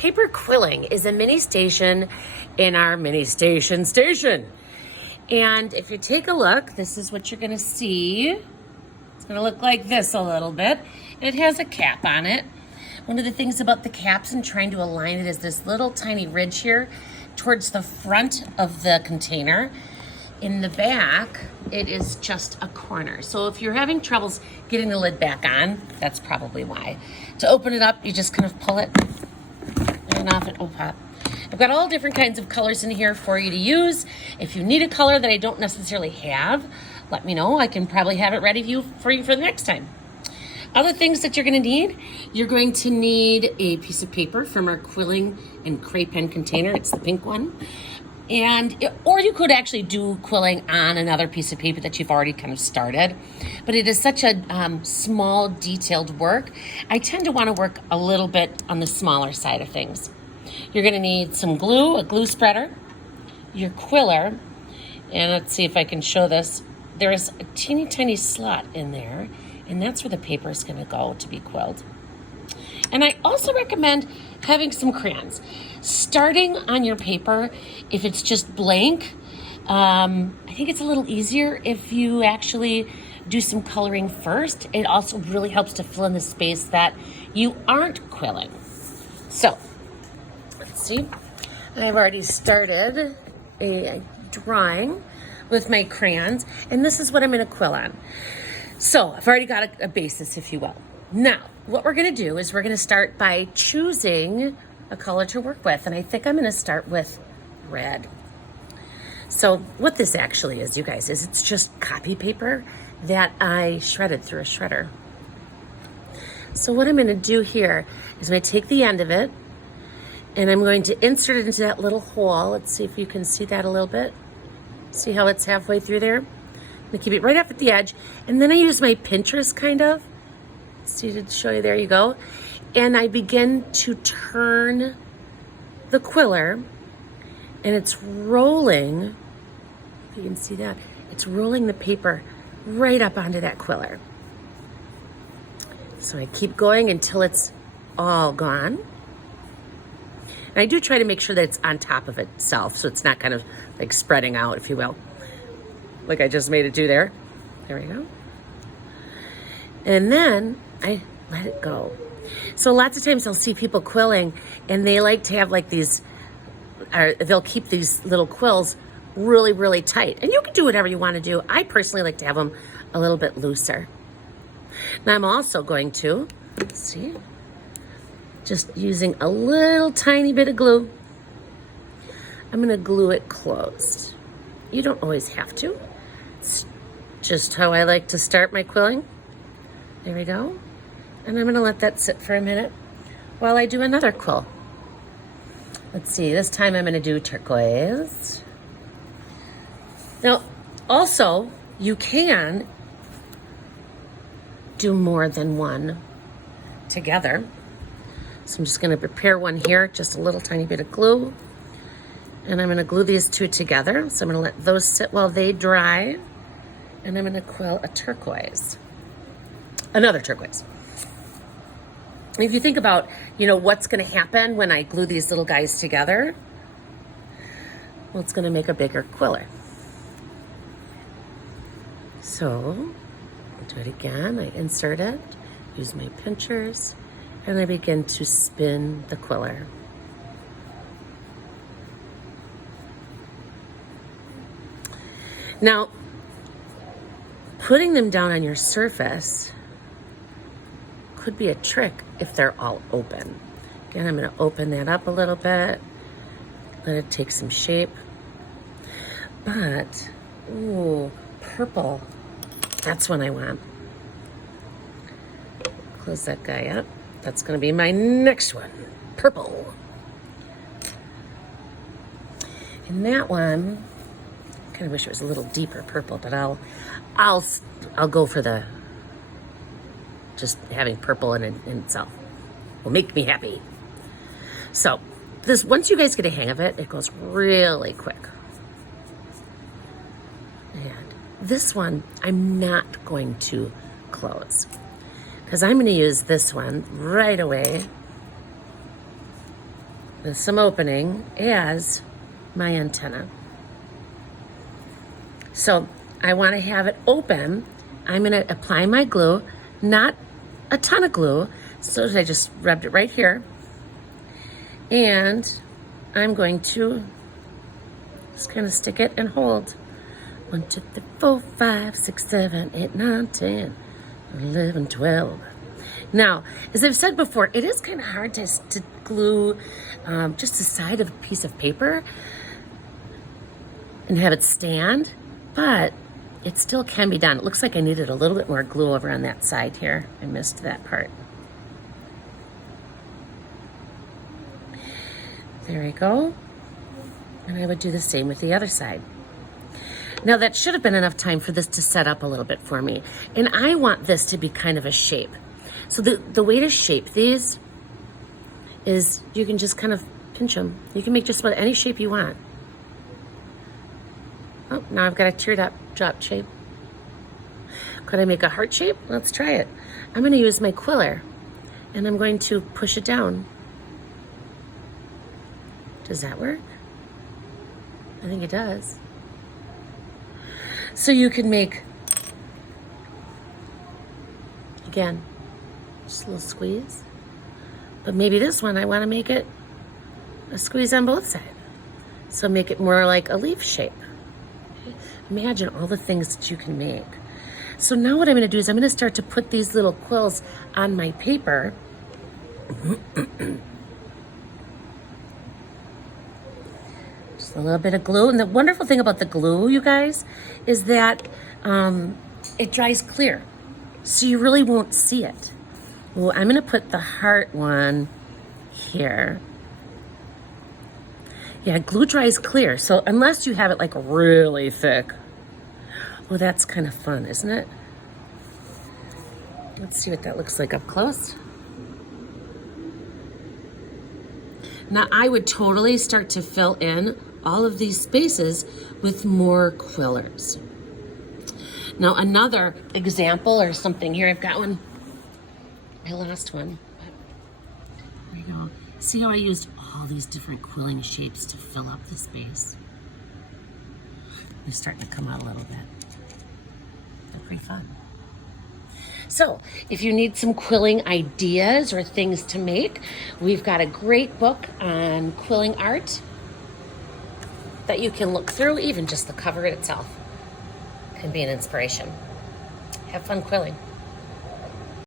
paper quilling is a mini station in our mini station. And if you take a look, this is what you're gonna see. It's gonna look like this a little bit. It has a cap on it. One of the things about the caps and trying to align it is this little tiny ridge here towards the front of the container. In the back, it is just a corner. So if you're having troubles getting the lid back on, that's probably why. To open it up, you just kind of pull it and off it will pop. I've got all different kinds of colors in here for you to use. If you need a color that I don't necessarily have, let me know. I can probably have it ready for you for the next time. Other things that you're gonna need, you're going to need a piece of paper from our Quilling and Cray Pen container. It's the pink one. Or you could actually do quilling on another piece of paper that you've already kind of started. But it is such a small, detailed work. I tend to want to work a little bit on the smaller side of things. You're gonna need some glue, a glue spreader, your quiller, and let's see if I can show this. There's a teeny tiny slot in there, and that's where the paper is gonna go to be quilled. And I also recommend having some crayons. Starting on your paper, if it's just blank, I think it's a little easier if you actually do some coloring first. It also really helps to fill in the space that you aren't quilling. So, let's see. I've already started a drawing with my crayons, and this is what I'm gonna quill on. So, I've already got a basis, if you will. Now, what we're gonna do is we're gonna start by choosing a color to work with, and I think I'm gonna start with red. So what this actually is, you guys, is it's just copy paper that I shredded through a shredder. So what I'm gonna do here is I'm gonna take the end of it and I'm going to insert it into that little hole. Let's see if you can see that a little bit. See how it's halfway through there? I'm gonna keep it right up at the edge, and then I use my pinchers kind of. See, to show you, there you go. And I begin to turn the quiller, and it's rolling, if you can see that, it's rolling the paper right up onto that quiller. So I keep going until it's all gone. And I do try to make sure that it's on top of itself, so it's not kind of like spreading out, if you will, like I just made it do there. There we go. And then I let it go. So lots of times I'll see people quilling and they like to have like these, or they'll keep these little quills really, really tight. And you can do whatever you want to do. I personally like to have them a little bit looser. Now I'm also going to, let's see, just using a little tiny bit of glue. I'm gonna glue it closed. You don't always have to. It's just how I like to start my quilling. There we go. And I'm gonna let that sit for a minute while I do another quill. Let's see, this time I'm gonna do turquoise. Now, also, you can do more than one together. So I'm just gonna prepare one here, just a little tiny bit of glue. And I'm gonna glue these two together. So I'm gonna let those sit while they dry. And I'm gonna quill a turquoise. Another turquoise. If you think about, what's gonna happen when I glue these little guys together, well, it's gonna make a bigger quiller. So, I'll do it again. I insert it, use my pinchers, and I begin to spin the quiller. Now, putting them down on your surface could be a trick if they're all open. Again, I'm gonna open that up a little bit, let it take some shape. But, ooh, purple, that's what I want. Close that guy up. That's gonna be my next one, purple. And that one, I kind of wish it was a little deeper purple, but I'll go for the just having purple in itself will make me happy. So this, once you guys get a hang of it, it goes really quick. And this one, I'm not going to close because I'm going to use this one right away with some opening as my antenna. So I want to have it open. I'm going to apply my glue, not a ton of glue, so I just rubbed it right here. And I'm going to just kind of stick it and hold. 1, 2, 3, 4, 5, 6, 7, 8, 9, 10, 11, 12. Now, as I've said before, it is kind of hard to glue just the side of a piece of paper and have it stand, but it still can be done. It looks like I needed a little bit more glue over on that side here. I missed that part. There we go. And I would do the same with the other side. Now that should have been enough time for this to set up a little bit for me. And I want this to be kind of a shape. So the way to shape these is you can just kind of pinch them. You can make just about any shape you want. Oh, now I've got a teardrop shape. Could I make a heart shape? Let's try it. I'm going to use my quiller and I'm going to push it down. Does that work? I think it does. So you can make, again, just a little squeeze. But maybe this one, I want to make it a squeeze on both sides. So make it more like a leaf shape. Imagine all the things that you can make. So now what I'm going to do is I'm going to start to put these little quills on my paper. Just a little bit of glue. And the wonderful thing about the glue, you guys, is that it dries clear. So you really won't see it. Well, I'm going to put the heart one here. Yeah, glue dries clear. So unless you have it like really thick. Oh, that's kind of fun, isn't it? Let's see what that looks like up close. Now I would totally start to fill in all of these spaces with more quillers. Now another example or something here, I've got one. I lost one. There you go. See how I used all these different quilling shapes to fill up the space? They're starting to come out a little bit. They're pretty fun. So if you need some quilling ideas or things to make, we've got a great book on quilling art that you can look through. Even just the cover itself can be an inspiration. Have fun quilling.